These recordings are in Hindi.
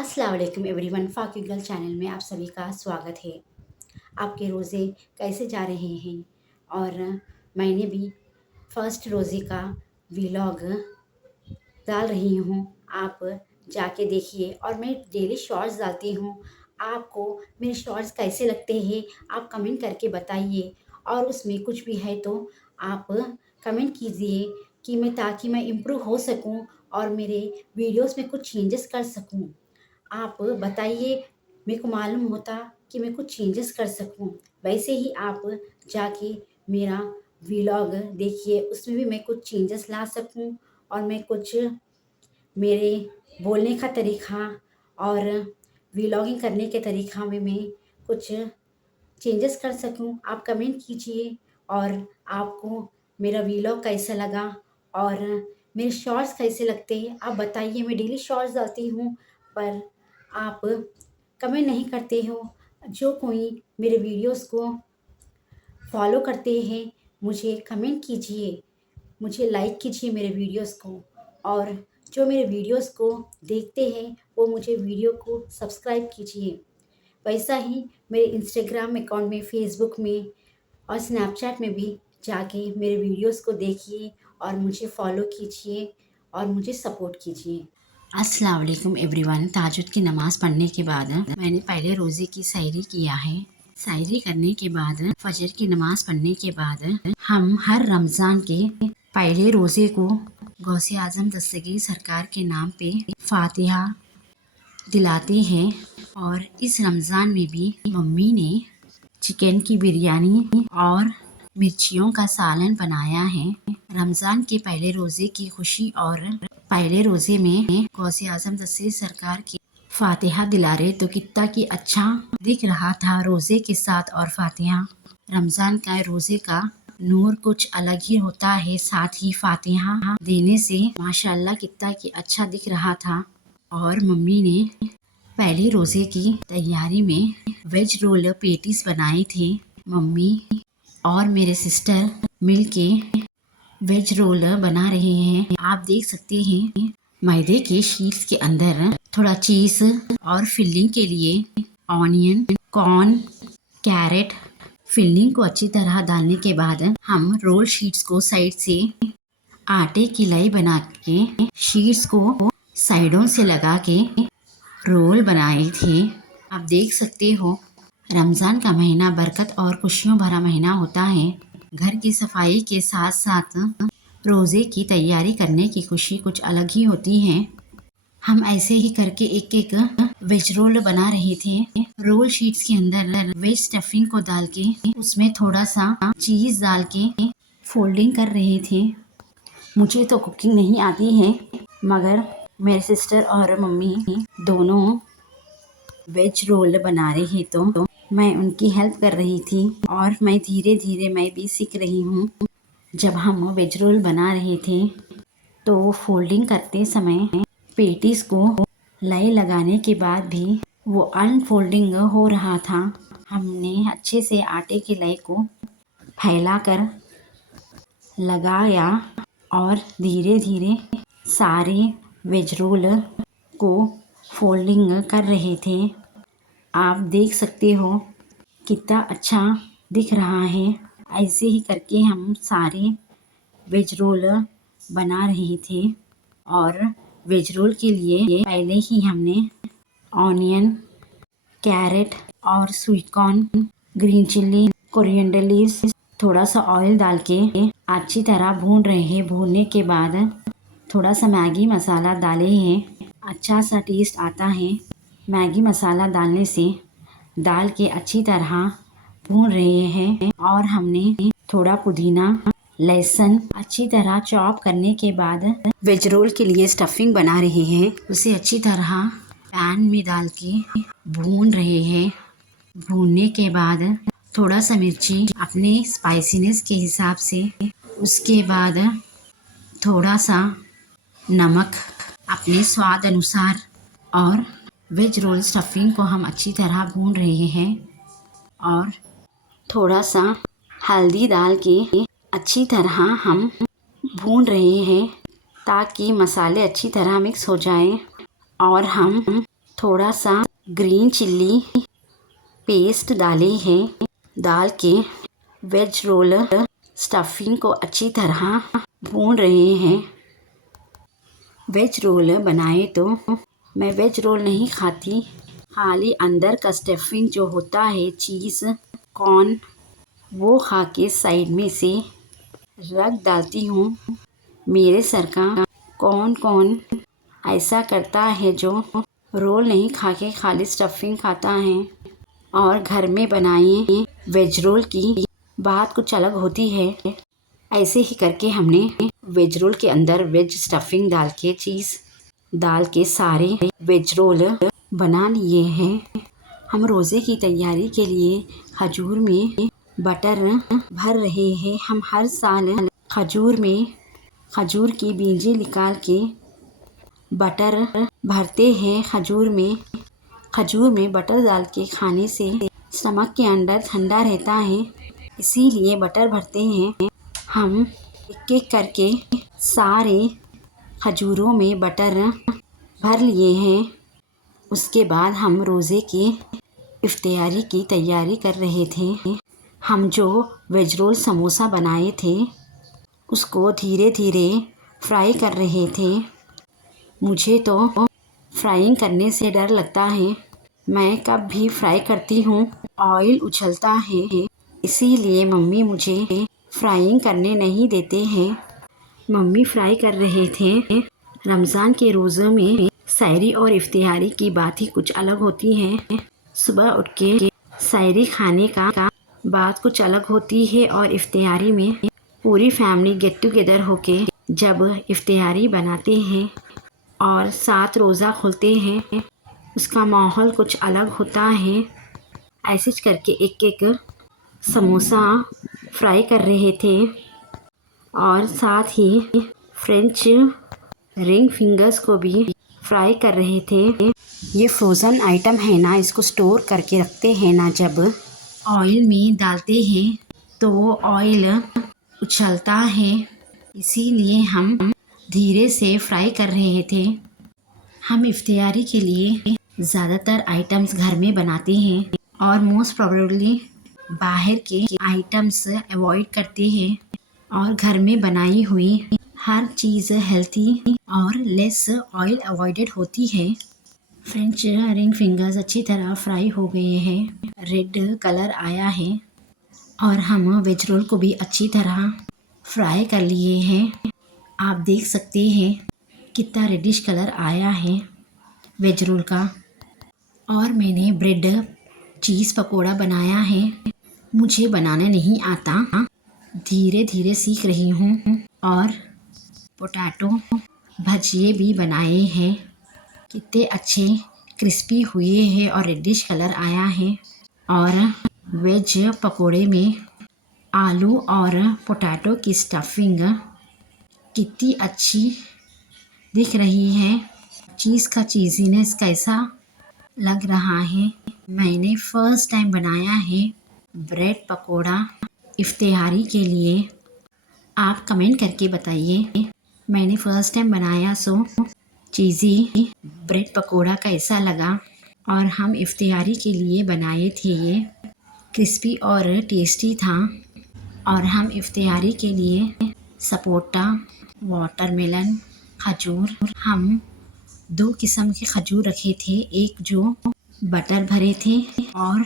अस्सलाम वालेकुम एवरीवन, फ़ाकी गर्ल चैनल में आप सभी का स्वागत है। आपके रोज़े कैसे जा रहे हैं? और मैंने भी फर्स्ट रोज़े का व्लॉग डाल रही हूँ, आप जाके देखिए। और मैं डेली शॉर्ट्स डालती हूँ। आपको मेरे शॉर्ट्स कैसे लगते हैं आप कमेंट करके बताइए, और उसमें कुछ भी है तो आप कमेंट कीजिए कि ताकि मैं इम्प्रूव हो सकूँ और मेरे वीडियोस में कुछ चेंजेस कर सकूँ। आप बताइए, मेरे को मालूम होता कि मैं कुछ चेंजेस कर सकूँ। वैसे ही आप जाके मेरा व्लॉग देखिए, उसमें भी मैं कुछ चेंजेस ला सकूँ और मैं कुछ मेरे बोलने का तरीक़ा और व्लॉगिंग करने के तरीक़ा में मैं कुछ चेंजेस कर सकूँ। आप कमेंट कीजिए और आपको मेरा व्लॉग कैसा लगा और मेरे शॉर्ट्स कैसे लगते हैं आप बताइए। मैं डेली शॉर्ट्स डालती हूँ, पर आप कमेंट नहीं करते हो। जो कोई मेरे वीडियोस को फॉलो करते हैं, मुझे कमेंट कीजिए, मुझे लाइक कीजिए मेरे वीडियोस को, और जो मेरे वीडियोस को देखते हैं वो मुझे वीडियो को सब्सक्राइब कीजिए। वैसा ही मेरे इंस्टाग्राम अकाउंट में, फेसबुक में और स्नैपचैट में भी जाके मेरे वीडियोस को देखिए और मुझे फॉलो कीजिए और मुझे सपोर्ट कीजिए। अस्सलाम वालेकुम एवरीवन। ताजुद की नमाज़ पढ़ने के बाद मैंने पहले रोज़े की सैरी किया है। सैरी करने के बाद फजर की नमाज़ पढ़ने के बाद हम हर रमज़ान के पहले रोज़े को गौसे आज़म दस्तगीर सरकार के नाम पे फातिहा दिलाते हैं। और इस रमज़ान में भी मम्मी ने चिकन की बिरयानी और मिर्चियों का सालन बनाया है। रमज़ान के पहले रोज़े की खुशी और पहले रोज़े में गौसे आज़म दस्तगीर सरकार की फातिहा दिला रहे तो कितना की अच्छा दिख रहा था रोज़े के साथ। और फातिहा रमज़ान का रोज़े का नूर कुछ अलग ही होता है, साथ ही फातिहा देने से माशाल्लाह कितना की अच्छा दिख रहा था। और मम्मी ने पहले रोज़े की तैयारी में वेज रोल पेटीज बनाए थे। मम्मी और मेरे सिस्टर मिलके वेज रोल बना रहे हैं। आप देख सकते हैं मैदे के शीट्स के अंदर थोड़ा चीज़ और फिलिंग के लिए ऑनियन, कॉर्न, कैरेट फिलिंग को अच्छी तरह डालने के बाद हम रोल शीट्स को साइड से आटे की लाई बना के शीट्स को साइडों से लगा के रोल बनाए थे। आप देख सकते हो रमज़ान का महीना बरकत और खुशियों भरा महीना होता है। घर की सफाई के साथ साथ रोज़े की तैयारी करने की खुशी कुछ अलग ही होती है। हम ऐसे ही करके एक एक वेज रोल बना रहे थे। रोल शीट्स के अंदर वेज स्टफिंग को डाल के उसमें थोड़ा सा चीज़ डाल के फोल्डिंग कर रहे थे। मुझे तो कुकिंग नहीं आती है, मगर मेरे सिस्टर और मम्मी दोनों वेज रोल बना रहे तो मैं उनकी हेल्प कर रही थी और मैं धीरे धीरे मैं भी सीख रही हूँ। जब हम वेज रोल बना रहे थे तो फोल्डिंग करते समय पेटीज को लाई लगाने के बाद भी वो अनफोल्डिंग हो रहा था। हमने अच्छे से आटे की लाई को फैलाकर लगाया और धीरे धीरे सारे वेज रोल को फोल्डिंग कर रहे थे। आप देख सकते हो कितना अच्छा दिख रहा है। ऐसे ही करके हम सारे वेज रोल बना रहे थे। और वेज रोल के लिए पहले ही हमने ऑनियन, कैरेट और sweet corn, green chilli, coriander leaves, थोड़ा सा ऑयल डाल के अच्छी तरह भून रहे हैं। भूनने के बाद थोड़ा सा मैगी मसाला डाले हैं, अच्छा सा टेस्ट आता है। मैगी मसाला डालने से डाल के अच्छी तरह भून रहे हैं। और हमने थोड़ा पुदीना, लहसुन अच्छी तरह चॉप करने के बाद वेज रोल के लिए स्टफिंग बना रहे हैं। उसे अच्छी तरह पैन में डाल के भून रहे हैं। भूनने के बाद थोड़ा सा मिर्ची अपने स्पाइसीनेस के हिसाब से, उसके बाद थोड़ा सा नमक अपने स्वाद अनुसार, और वेज रोल स्टफिंग को हम अच्छी तरह भून रहे हैं। और थोड़ा सा हल्दी डाल के अच्छी तरह हम भून रहे हैं ताकि मसाले अच्छी तरह मिक्स हो जाएं। और हम थोड़ा सा ग्रीन चिल्ली पेस्ट डाले हैं। डाल के वेज रोल स्टफिंग को अच्छी तरह भून रहे हैं। वेज रोल बनाए तो मैं वेज रोल नहीं खाती, खाली अंदर का स्टफिंग जो होता है चीज़ कॉर्न वो खा के साइड में से रख डालती हूँ। मेरे सर का कौन कौन ऐसा करता है जो रोल नहीं खा के खाली स्टफिंग खाता है। और घर में बनाए वेज रोल की बात कुछ अलग होती है। ऐसे ही करके हमने वेज रोल के अंदर वेज स्टफिंग डाल के चीज़ डाल के सारे वेज रोल बना लिए हैं। हम रोज़े की तैयारी के लिए खजूर में बटर भर रहे हैं। हम हर साल खजूर की बीजें निकाल के बटर भरते हैं। खजूर में बटर डाल के खाने से स्टमक के अंदर ठंडा रहता है, इसीलिए बटर भरते हैं। हम एक एक करके सारे खजूरों में बटर भर लिए हैं। उसके बाद हम रोज़े की इफ्तियारी की तैयारी कर रहे थे। हम जो वेज रोल समोसा बनाए थे उसको धीरे धीरे फ्राई कर रहे थे। मुझे तो फ्राइंग करने से डर लगता है। मैं कब भी फ्राई करती हूँ ऑयल उछलता है, इसीलिए मम्मी मुझे फ्राइंग करने नहीं देते हैं। मम्मी फ्राई कर रहे थे। रमज़ान के रोज़ों में सहरी और इफ्तियारी की बात ही कुछ अलग होती है। सुबह उठ के सहरी खाने का बात कुछ अलग होती है और इफ्तियारी में पूरी फैमिली गेट टुगेदर होके जब इफ्तियारी बनाते हैं और साथ रोज़ा खोलते हैं, उसका माहौल कुछ अलग होता है। ऐसे करके एक एक समोसा फ्राई कर रहे थे और साथ ही फ्रेंच रिंग फिंगर्स को भी फ्राई कर रहे थे। ये फ्रोज़न आइटम है ना, इसको स्टोर करके रखते हैं ना, जब ऑयल में डालते हैं तो ऑयल उछलता है, इसीलिए हम धीरे से फ्राई कर रहे थे। हम इफ्तियारी के लिए ज़्यादातर आइटम्स घर में बनाते हैं और मोस्ट प्रोबेबली बाहर के आइटम्स अवॉइड करते हैं और घर में बनाई हुई हर चीज़ हेल्थी और लेस ऑयल अवॉइडेड होती है। फ्रेंच रिंग फिंगर्स अच्छी तरह फ्राई हो गए हैं, रेड कलर आया है और हम वेज रोल को भी अच्छी तरह फ्राई कर लिए हैं। आप देख सकते हैं कितना रेडिश कलर आया है वेज रोल का। और मैंने ब्रेड चीज़ पकोड़ा बनाया है। मुझे बनाने नहीं आता, धीरे धीरे सीख रही हूँ। और पोटैटो भजिए भी बनाए हैं, कितने अच्छे क्रिस्पी हुए हैं और रेडिश कलर आया है। और वेज पकोड़े में आलू और पोटैटो की स्टफिंग कितनी अच्छी दिख रही है। चीज़ का चीज़ीनेस कैसा लग रहा है। मैंने फ़र्स्ट टाइम बनाया है ब्रेड पकोड़ा इफ्तियारी के लिए। आप कमेंट करके बताइए, मैंने फ़र्स्ट टाइम बनाया सो चीज़ी ब्रेड पकोड़ा कैसा लगा। और हम इफ्तियारी के लिए बनाए थे, ये क्रिस्पी और टेस्टी था। और हम इफ्तियारी के लिए सपोटा, वाटरमेलन, खजूर, हम 2 किस्म के खजूर रखे थे, एक जो बटर भरे थे और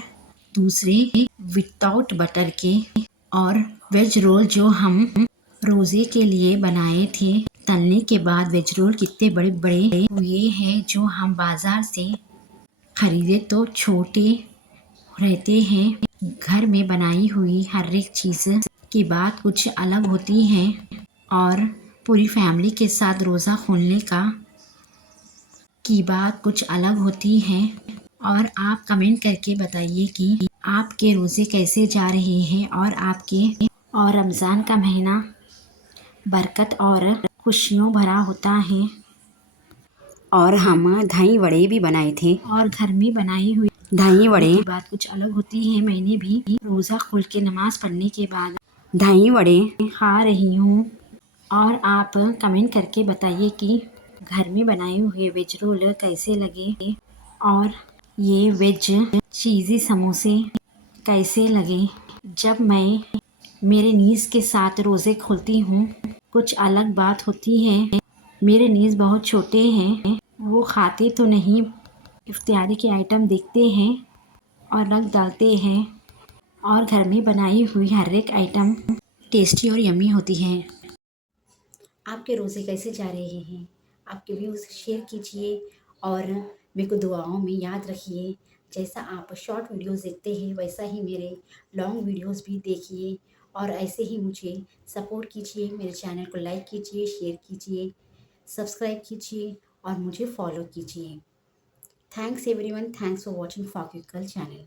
दूसरे विदाउट बटर के। और वेज रोल जो हम रोज़े के लिए बनाए थे, तलने के बाद वेज रोल कितने बड़े बड़े हुए हैं। जो हम बाज़ार से खरीदे तो छोटे रहते हैं। घर में बनाई हुई हर एक चीज़ की बात कुछ अलग होती है और पूरी फैमिली के साथ रोज़ा खोलने की बात कुछ अलग होती है। और आप कमेंट करके बताइए कि आपके रोज़े कैसे जा रहे हैं और रमज़ान का महीना बरकत और खुशियों भरा होता है। और हम दही वड़े भी बनाए थे और घर में बनाई हुई दही वड़े की बात कुछ अलग होती है। मैंने भी रोज़ा खोल के नमाज़ पढ़ने के बाद दही वड़े खा रही हूँ। और आप कमेंट करके बताइए कि घर में बनाए हुए वेज रोल कैसे लगे और ये वेज चीज़ी समोसे कैसे लगे। जब मैं मेरे नीस के साथ रोज़े खोलती हूँ कुछ अलग बात होती है। मेरे नीस बहुत छोटे हैं, वो खाते तो नहीं, इफ्तियारी के आइटम देखते हैं और रख डालते हैं और घर में बनाई हुई हर एक आइटम टेस्टी और यम्मी होती है। आपके रोज़े कैसे जा रहे हैं? आपके व्यूज़ शेयर कीजिए और मेरे को दुआओं में याद रखिए। जैसा आप शॉर्ट वीडियोज़ देखते हैं वैसा ही मेरे लॉन्ग वीडियोज़ भी देखिए और ऐसे ही मुझे सपोर्ट कीजिए। मेरे चैनल को लाइक कीजिए, शेयर कीजिए, सब्सक्राइब कीजिए और मुझे फॉलो कीजिए। Thanks everyone, thanks for watching फॉक्यूकल चैनल।